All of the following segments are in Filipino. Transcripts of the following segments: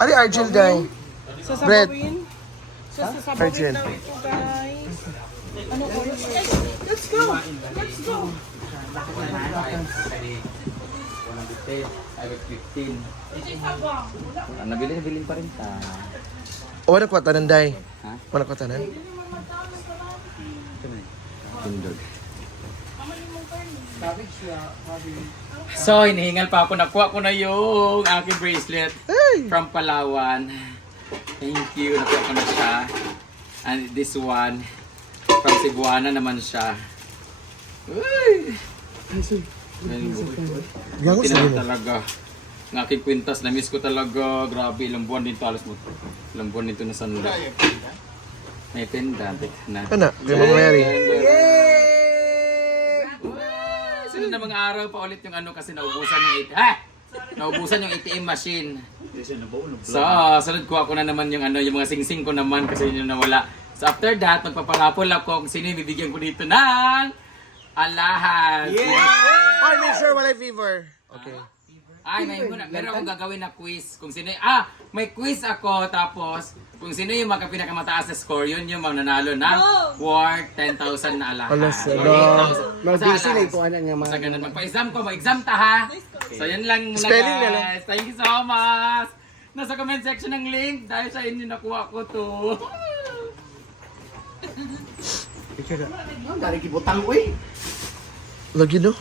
Ali, Argel, day. Bread. Sasabawin. Sasabawin lang ito, guys. Ano ko? Let's go! Let's go! I was 15. Nabilin pa rin ta. O, wala kwa tanan, day. Ha? Wala kwa tanan. Tindog. So, hinihingal pa ako. Nakuha ko na yung aking bracelet from Palawan. Thank you. Nakuha ko na siya. And this one, from Cebuana naman siya. Uy! Gangos na yun. Talaga. Ng aking kwintas, na-miss ko talaga. Grabe, ilang buwan din to. Alas mo. Ilang buwan dito na sanla. May tenda. Ano? Kay Mama Mary. Sino na mga araw pa ulit yung ano kasi naubusan yung naubusan yung ATM machine. So, sunod ko ako na naman yung ano, yung mga singsing ko naman kasi yun yung nawala. So after that, magpaparapol ako kung sino yung bibigyan ko dito ng alahas. Oy, make sure wala fever. Okay. Ay, meron akong gagawin na quiz. Kung sino may quiz ako tapos kung sino yung pinakamataas na score, yun yung mananalo ng worth 10,000 na alahas. Alas, Mag-busy na ito, anak nga Sa ganun, magpa-exam ko, mag-exam ta ha. So yan lang muna Spelling na lang. guys. Thank you so much. Nasa comment section ng link dahil sa inyo nakuha ko to. Dari kibutang ko eh. Lagi no?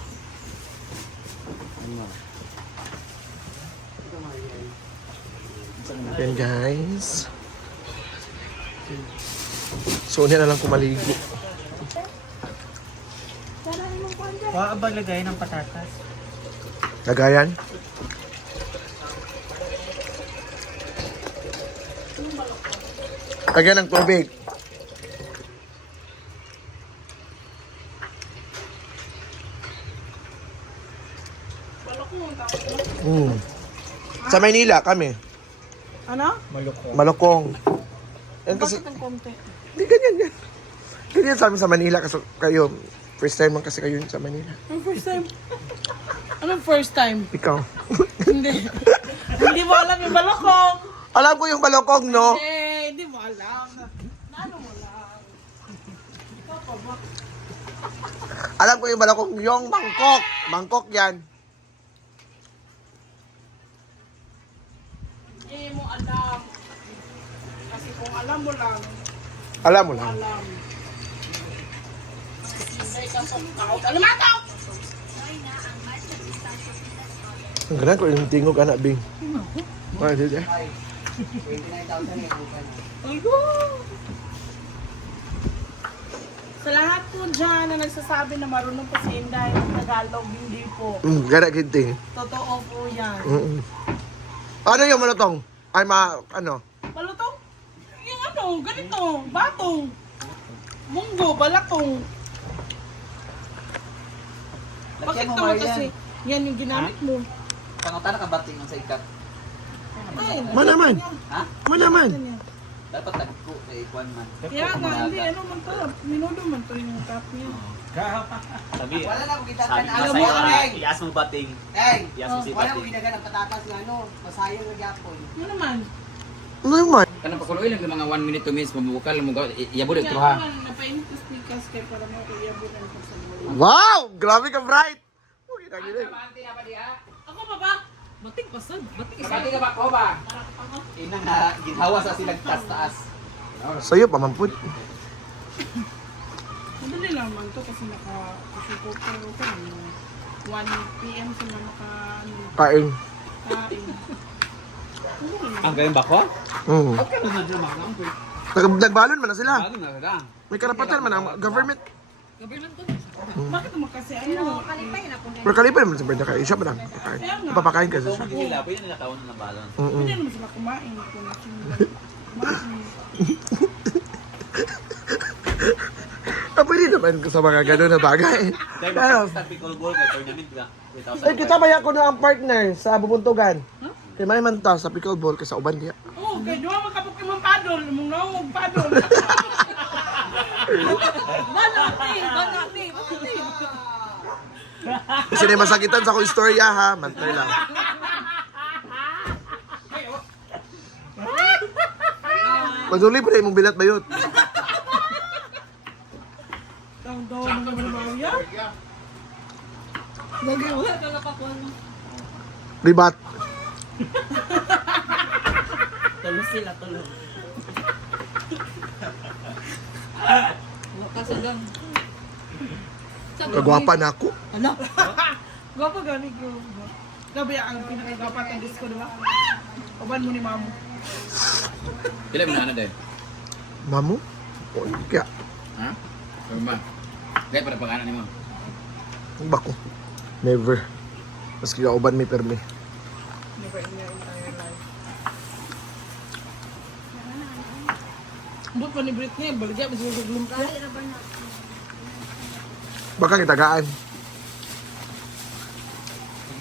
Yan guys. So, na lang kumaligo. Wala ba lagay ng patatas? Lagayan. Lagyan ng tubig. Sa Maynila kami. Ano? Malokong. Yan kasi, Bakit ang konti? hindi ganyan yan. Ganyan sa amin sa Manila kasi kayo, first time man kasi kayo sa Manila. Ang first time? Anong first time? Ikaw. Hindi. Hindi mo alam yung balakong. Alam ko yung Malokong, no? Hindi mo alam. Ano mo lang? Ikaw pa ba? Alam ko yung Malokong, yung Bangkok. Bangkok yan. Hindi mo alam. Kasi kung alam mo lang, Alam mo lang. alam. Hindi ka sa out. Alimataw! Ang ganda ko yung tingog, anak, Bing. Ay, di. Aygo! Sa lahat po dyan na nagsasabi na marunong po si Inday ng Tagalog, hindi po. Gana ginting. Totoo po yan. Ano yung Malotong? Ay, ano? Balutong? Yung ano, ganito, batong. Munggo, balatong. Bakit naman kasi yan yung ginamit mo? Pangutan ka bating sa ikat. Ay, Manaman. Ha? Manaman. Dapat tagko kay Kwan man. Kaya nga, hindi, ano man to, minudo man to yung cup niya. Sabi, Wala na, kita sabi ka ko na. sa'yo, ias mo bating. Eng, Ias mo si wala mo bating. ginagan ng patatas nga ano, masayang ng yapon. Ano naman? Ano naman? Kanang pakuloy lang yung mga 1 minute 2 minutes pamubukal mo iyabo Kaya dito ha. naman, napainit sa sneakers kay para mo kuyabunan ko sa mga. Wow! Grabe ka, bright! Uy, naginig. Ako pa ba? Batik pasad, batik isa. Kabati ka ba ko ba? Inang na ginhawa sa silang taas-taas. Sa'yo, pamamput. Madali lang man to kasi naka-isupo pero ko 1 PM sila Kain. kain. Ang ganyan ba ko? Mm. Nagbalon man na sila. Bago na lang. May karapatan man ang government. Bakit naman kasi ano? Pero kalipin naman sa Brenda kain. Siya ba lang? Napapakain ka sa siya. Hila po yun nilakawan na balon. Hindi naman sila kumain kung kumain. Pwede naman sa mga gano'n na bagay. Dahil Pero, mag-start pickle goal kay tournament ka. ay, kita ba yan ko na ang partner sa bubuntugan? Kaya may man ta sa pickleball kasi uban diya. Oo, kaya doon magkapokemon paddle. Mong nawag paddle. Banati, banati, banati. Kasi na masakitan sa akong istorya ha. Mantay lang. Maduli pa rin mong bilat bayot. Ang daw ng mga Maria. Lagi wala ka nakakuha mo. Ribat. Tulos sila, tulos. Wala ka sa gang. Kagwapa na ako. Ano? Gwapa gani ko. Gabi ang pinakagwapa ng disco, di ba? Uban mo ni Mamo. Pila mo na ano dahil? Mamu? O, kaya. Ha? Ano ba? Dahil para pag-ano ni mo. Bako. Never. Maski ka uban may permi. Never in your entire life. Bot pa ni Britney, baligya, bisa sa lumpia. Baka kitagaan.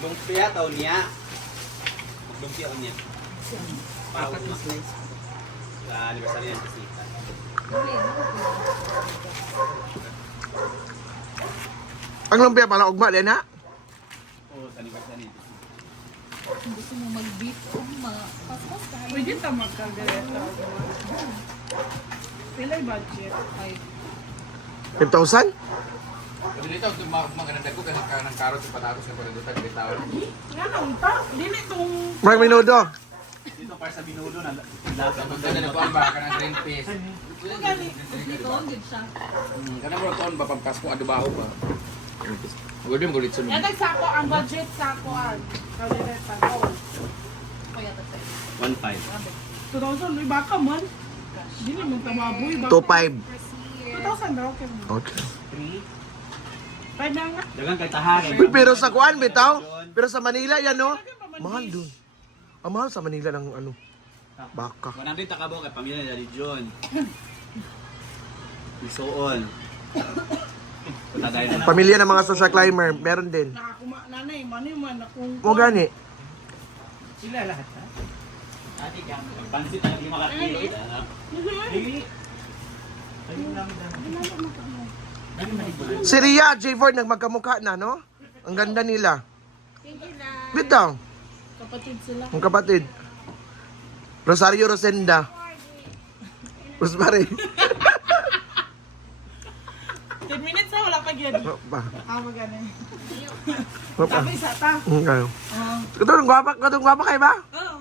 Lumpia tao niya. Lumpia o niya. Pawag mo. Sa anniversary yan kasi. Ang lumpia pala ugma din ha? Oo, sa anniversary yan. Gusto mo mag-beat o paspas tayo. Pwede ta magkagaleta. Pila yung budget? 5,000? Kasi dito, magandang ko kasi ng karot sa patatos na pala dito, dito tawag. Nga na, unta. Dili itong... Marang minuto. Dito para sa binudo na Sa pagdala na po ang baka ng green peas. Dito, good siya. Kanang bro, taon ba pang Pasko, adubaho ba? Pwede mo gulit sunod. Yan sako ang budget sako ang kalireta. Kaya tatay. 1.5. 2,000, may baka man. Dili mo tamaboy. 2,500. 2,000 daw, okay mo. Okay. 5 na nga. Dagang kay taharin. Uy, pero sa kuan, bitaw. Pero sa Manila, yan no? Mahal dun. Ang mahal sa Manila ng ano, baka. 100 takabo kay pamilya ni Daddy John. Isuon. Punta tayo na. Pamilya ng mga social climber, meron din. Nakakuma, nanay, mani man akong... O gani. Sila lahat ha? Ate ka. Pansit ang hindi makakilo. Si Ria, J4, nagmagkamukha na, no? Ang ganda nila. Bitaw. Kapatid sila. Ang kapatid. Rosario Rosenda. Rosemary. 10 minutes na, wala pa gyud. Pa. Maganin. Pa. Sabi sa ta. Okay. Katong gwapa kayo ba? Oo.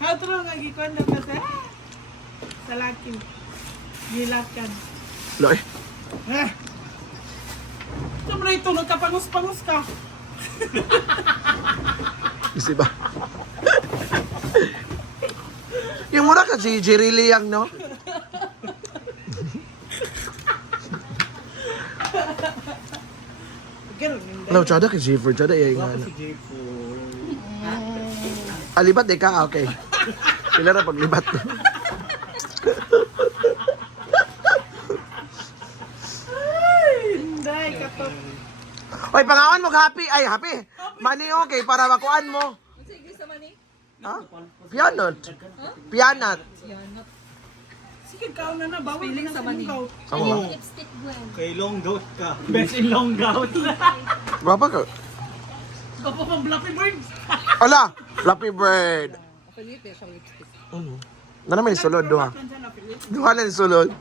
Hatro nga gikon na kasi. Sa laki. Gilakan. Loy. Siyempre ito, nagkapangus-pangus ka. Isi ba? Yung mura ka si Jerry Liang, no? Ano, tsada kay J4, tsada iya nga. Libat eh ka, okay. Sila na paglibat. Hindi, katot. Oy, pangawan mo happy. Ay, happy. Mani okay, para makuan mo. Sige sa mani. Ha? Pianot. Pianat. Sige, kao na na. Bawal Feeling ka sa na mani. sinugaw. Amo ba? Lipstick Gwen. Kay long goat ka. Best in long goat. Gwapa ka. Ikaw pa pang Fluffy Bird. Ala, Flappy Bird. Felipe siya lipstick. Ano? Na naman yung sulod, duha. Kansan na, Philip. Duha na yung sulod.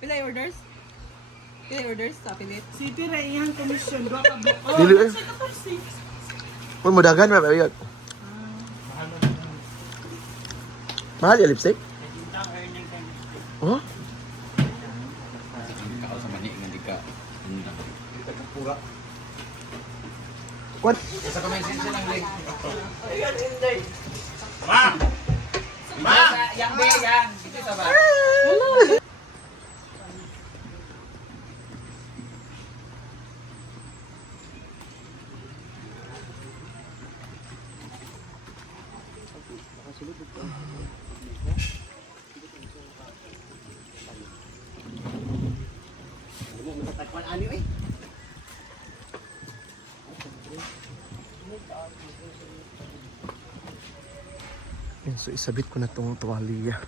Pila yung orders? Pila yung orders sa Philip? City na iyang commission. Dua ka ba? Oh, Dili eh. sa 14. Uy, mudagan, may bayot. Mahal yung lipstick? Oh? Ako sa mani, hindi ka. What? Sa comment section lang, Leg. Yang be, yang. Dito sa ba? Yan, so isabit ko na tong tuwalya.